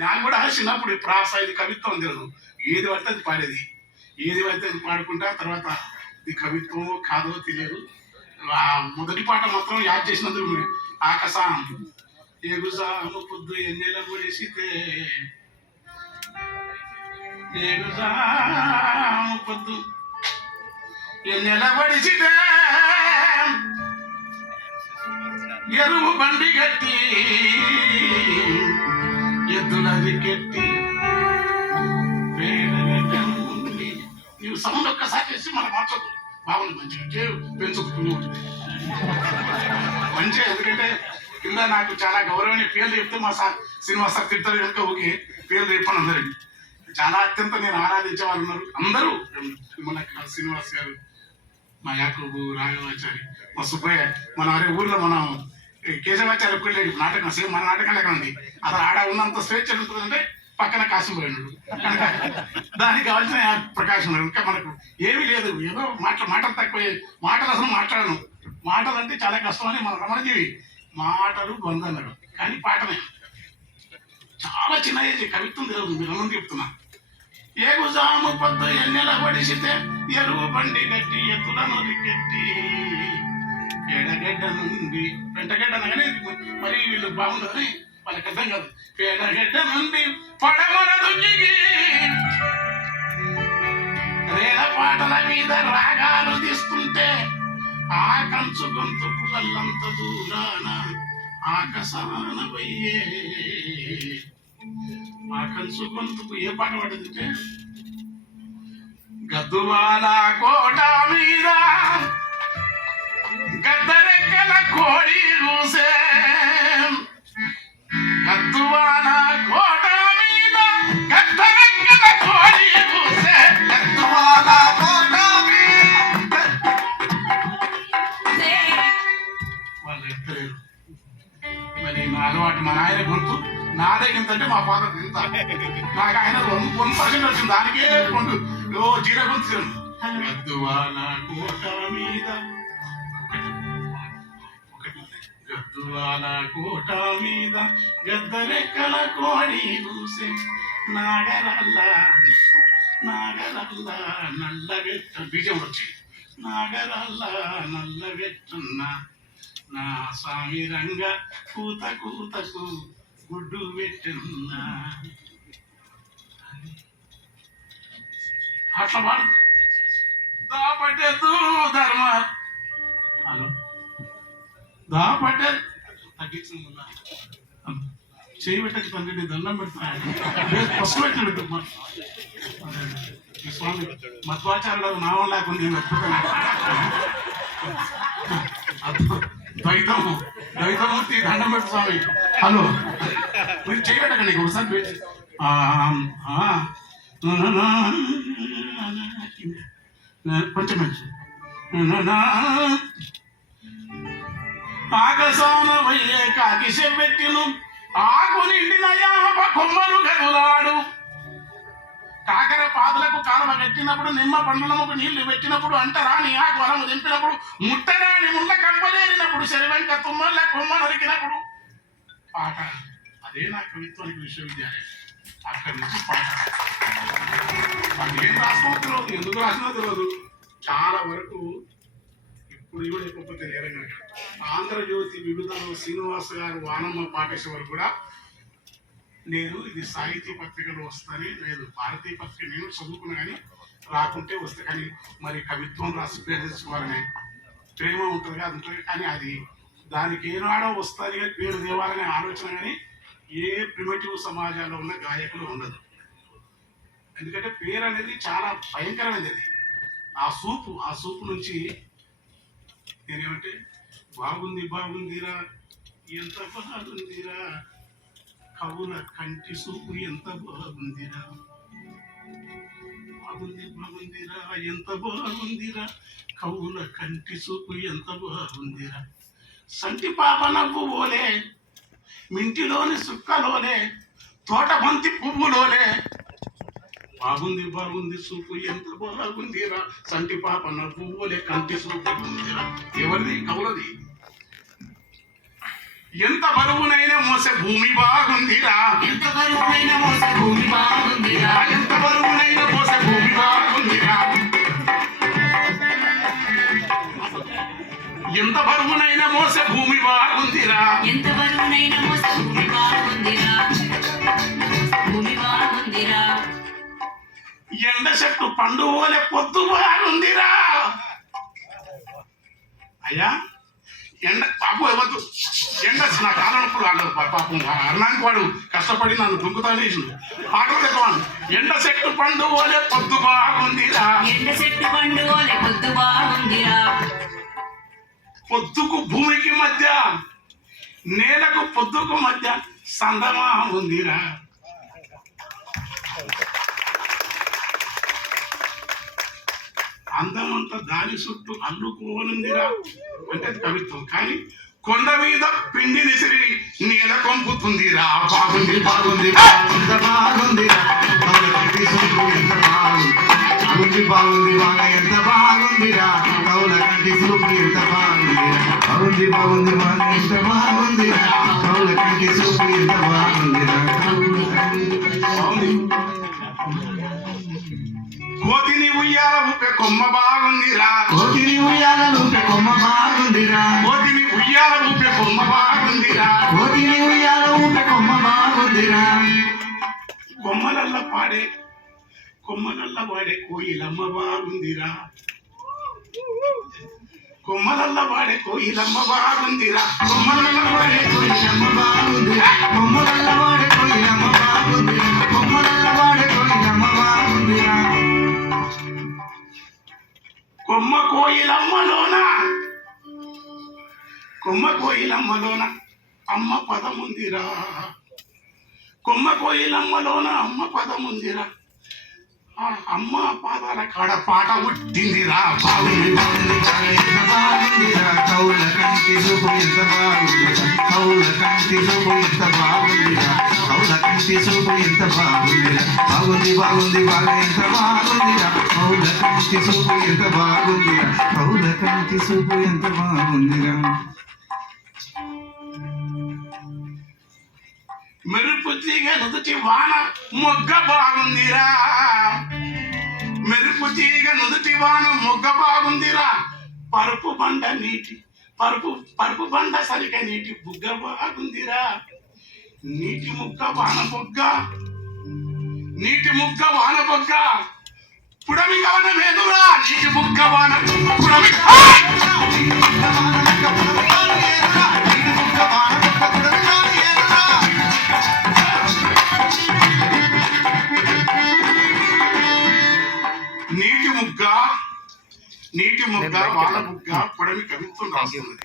నాకు కూడా చిన్నప్పుడు ప్రాస ఇది కవిత్వం తెలియదు ఏది పడితే అది పాడేది. ఏది పడితే అది పాడుకుంటా తర్వాత ఇది కవిత్వం కాదో తెలియదు. మొదటి పాట మాత్రం యాద్ చేసినందుకు ఆకసాం ఎగుసాము పొద్దు ఎన్నెల పొడిసితే ఎగుసాము పొద్దు ఎన్నెల పడిచితే ఎరువు బండి కట్టి. ఎద్దులది నీవు సౌండ్ ఒక్కసారి చేసి మనం మార్చదు బాగుంది మంచిగా పెంచుకుంటూ. మంచిగా ఎందుకంటే కింద నాకు చాలా గౌరవమైన పేర్లు చెప్తే మా సార్ సినిమా సార్ తిట్టారు కనుక ఓకే పేర్లు చెప్పాను అందరికి. చాలా అత్యంత నేను ఆరాధించే వాళ్ళు ఉన్నారు. అందరూ మన శ్రీనివాస్ గారు మా యాకూబు రాఘవాచారి మా సుబ్బయ్య మన అరే ఊర్లో మనం కేశవాచార్య కేశవాచారి నాటకం సేమ్ మన నాటకం లెక్క ఉంది. అసలు ఆడ ఉన్నంత స్వేచ్ఛ ఉంటుందంటే పక్కన కాశం పోయినాడు. కనుక దానికి కావాల్సిన ప్రకాశం ఇంకా మనకు ఏమీ లేదు. ఏదో మాట మాటలు తక్కువ. మాటలు అసలు మాట్లాడను. మాటలు అంటే చాలా కష్టం అని మన రమణజీవి మాటలు బంద్ కానీ పాటనే. చాలా చిన్న ఏజ్ కవిత్వం తెలియదు. మీరు అన్నం చెప్తున్నా ఏగుజాము పొద్దు ఎన్నెల పడిసితే ఎరువు బండి గట్టి ఎత్తులను గట్టి పేడగడ్డ నుండి పెంటగడ్డ అనగానే మరి వీళ్ళు బాగుండదని వాళ్ళకి అర్థం కాదు. పేడగడ్డ నుండి పడమర దుక్కికి రేల పాటల మీద రాగాలు తీస్తుంటే ఆ కంచు గొంతు పుల్లల్లంత దూరాన ఆకసాన పోయే. ఆ కంచు గొంతుకు ఏ పాట పడుతుంటే గద్దువాల కోట మీద గద్దరెక్కల కోడి కూసే గద్దువాల కోట మీద గద్దరెక్కల కోడి కూసే గద్దువాల కోట మీద వాళ్ళు ఎత్తలేరు మరి నా అలవాటు మా నాయన గొంతు నా దగ్గర ఇంత అంటే మా ఫాదర్ ఇంత నాకు ఆయన వన్ వన్ పర్సెంట్ వచ్చింది దానికే కొండు ఓ జీరో గొంతు గద్దువాల కోట మీద గద్దువాల కోట మీద గద్దరెక్కల కోడి కూసే నాగరల్ల నాగరల్ల నల్ల వెట్ట బీజం వచ్చి నాగరల్ల నల్ల వెట్టున్న నా స్వామి రంగ కూత కూతకు గుడ్డు పెట్టున్నా అట్లా పాడు దాపట్టేదు ధర్మ హలో దాపట్టే తగ్గించింది చేయి తండ్రి దండం పెడుతున్నాడు ఫస్ట్ పెట్టిన ఈ స్వామి మధ్వాచారుడు నామం లేకుండా నేను ద్వైతము ద్వైతమూర్తి దండం పెట్టు స్వామి హలో మీరు చేయబెట్టకండి ఒకసారి పెట్టి. కొంచెం మంచి ఆకసాన వయ్యే కాకి పెట్టిను ఆకు నిండిన యాప కొమ్మలు గదులాడు కాకర పాదులకు కాలువ కట్టినప్పుడు నిమ్మ పండ్లముకు నీళ్ళు పెట్టినప్పుడు అంటరాని ఆకు వరము దింపినప్పుడు ముట్టరాని ముళ్ళ కంపలేరినప్పుడు శరీరంక తుమ్మల కొమ్మ నరికినప్పుడు. పాట. అదే నా కవిత్వానికి విశ్వవిద్యాలయం. అక్కడి నుంచి పాట. అది ఏం రాసినో తెలియదు. ఎందుకు రాసినా తెలియదు. చాలా వరకు ఇప్పుడు కూడా లేకపోతే ఆంధ్రజ్యోతి వివిధలో శ్రీనివాస గారు వానమ్మ పాటేశ్వర్ కూడా నేను ఇది సాహితీ పత్రికలో వస్తాని లేదు భారతీయ పత్రిక నేను చదువుకున్నా కానీ రాకుంటే వస్తే కానీ మరి కవిత్వం రాసి పేరు ప్రేమ ఉంటుంది కదా ఉంటుంది కానీ అది దానికి ఏనాడో వస్తాయి కానీ పేరు తేవాలనే ఆలోచన కానీ ఏ ప్రిమేటివ్ సమాజాల్లో ఉన్న గాయకులు ఉండదు. ఎందుకంటే పేరు అనేది చాలా భయంకరమైనది. అది ఆ సూపు ఆ సూపు నుంచి ఏమంటే బాగుంది బాగుందిరా ఎంత బాగుందిరా కవుల కంటి సూపు ఎంత బాగుందిరా బాగుంది బాగుందిరా ఎంత బాగుందిరా కవుల కంటి సూపు ఎంత బాగుందిరా సంటి పాప నవ్వు ఓలే మింటిలోని సుక్కలోనే తోట బంతి పువ్వులోనే బాగుంది బాగుంది సూపు ఎంత బాగుందిరా. సంటి పాప నవ్వు ఓలే కంటి సూపు ఉందిరా. ఎవరిది? కవులది ఎంత బరువునైన మోసే భూమి బాగుందిరా. ఎంత బరువైన మోస భూమి బాగుందిరా. ఎంత బరువునైన మోసే భూమి బాగుందిరా. ఎంత బరువునైన మోసే భూమి బాగుందిరా. ఎంత బరువునైన మోస భూమి బాగుందిరా. భూమి బాగుందిరా. ఎండ చెట్టు పండు ఓలే పొద్దు బాగుందిరా అయ్యా ఎండ పాపం ఇవ్వద్దు ఎండ నా కారణప్పుడు వాళ్ళు పాపం అన్నానికి వాడు కష్టపడి నన్ను దుంకుతానే వేసిండు పాటలు ఎండ చెట్టు పండు ఓలే పొద్దు బాగుందిరా ఎండ చెట్టు పండు ఓలే పొద్దు బాగుందిరా పొద్దుకు భూమికి మధ్య నేలకు పొద్దుకు మధ్య సందమా ఉందిరా అందమంతా దాని చుట్టూ అల్లుకోనుందిరా అంటే అది కవిత్వం కానీ కొండ మీద పిండి నిసిరి నేల కొంపుతుందిరా. బాగుంది బాగుంది ఎంత బాగుంది ఎంత బాగుంది. బాగుంది బాగా ఎంత బాగుందిరా కౌల కంటి సూపు ఎంత బాగుందిరా బాగుంది బాగుంది బాగా ఎంత బాగుందిరా కౌల కంటి సూపు ఎంత బాగుందిరా కౌల కంటి కోతిని ఉయ్యాల ఊపే కొమ్మ బాగుందిరా. కోతిని ఉయ్యాల నూపె కొమ్మ బాగుందిరా. కోతిని ఉయ్యాల ఊపే కొమ్మ బాగుందిరా. కోతిని ఉయ్యాల ఊపె కొమ్మ బాగుందిరా. కొమ్మలల్ల పాడే కొమ్మలల్ల పాడే కోయిలమ్మ బాగుందిరా. కొమ్మలల్ల పాడే కోయిలమ్మ బాగుందిరా. కొమ్మలల్ల పాడే కోయిలమ్మ బాగుందిరా. కొమ్మలల్ల వాడే కొమ్మ కోయిలమ్మలోన? కొమ్మ కోయిలమ్మలోన అమ్మ పదముందిరా. కొమ్మ కోయిలమ్మలోన అమ్మ పదముందిరా. ఆ అమ్మ పాదాల కాడ పాట పుట్టిందిరా బాగుంది బాగుందిరా కౌల కంటి కౌల కంటి కంటి చూపు ఎంత బాగుందిరా బాగుంది బాగుంది బాగా ఎంత బాగుందిరా కౌల కంటి చూపు ఎంత బాగుందిరా కౌల కంటి చూపు ఎంత బాగుందిరా మెరుపు తీగ నుదుటి వాన మొగ్గ బాగుందిరా మెరుపు తీగ నుదుటి వాన మొగ్గ బాగుందిరా పరుపు బండ నీటి పరుపు పరుపు బండ సరిక నీటి బుగ్గ బాగుందిరా నీటి ముక్క వాన బొగ్గ. నీటి ముక్క వాన బొగ్గ. పుడమి కవన వేదురా నీటి ముక్క వాన పుడమి నీటి ముగ్గ నీటి ముగ్గ వాన బుగ్గ పుడమి కవిత్వం రాస్తున్నది